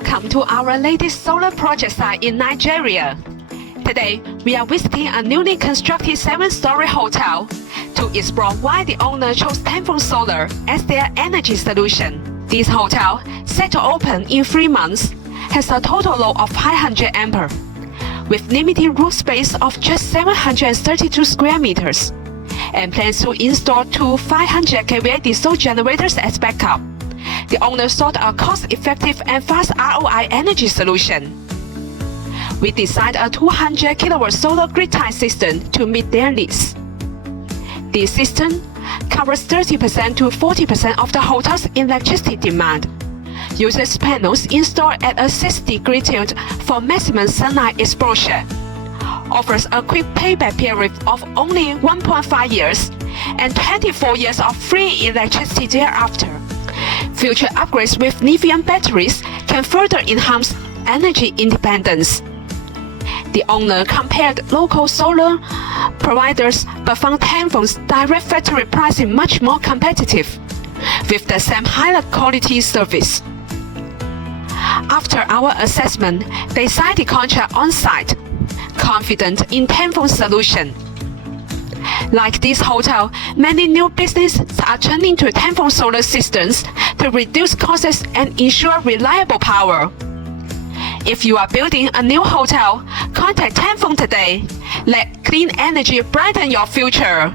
Welcome to our latest solar project site in Nigeria. Today, we are visiting a newly constructed 7-story hotel to explore why the owner chose Tanfon Solar as their energy solution. This hotel, set to open in 3 months, has a total load of 500 ampere, with limited roof space of just 732 square meters, and plans to install 2 500 kVA diesel generators as backup. The owner sought a cost-effective and fast ROI energy solution. We designed a 200 kW solar grid-tie system to meet their needs. This system covers 30% to 40% of the hotel's electricity demand. Uses panels installed at a 6-degree tilt for maximum sunlight exposure. Offers a quick payback period of only 1.5 years and 24 years of free electricity thereafter. Future upgrades with lithium batteries can further enhance energy independence. The owner compared local solar providers but found Tanfon's direct factory pricing much more competitive, with the same high quality service. After our assessment, they signed the contract on site, confident in Tanfon's solution. Like this hotel, many new businesses are turning to Tanfon solar systems to reduce costs and ensure reliable power. If you are building a new hotel, contact Tanfon today. Let clean energy brighten your future.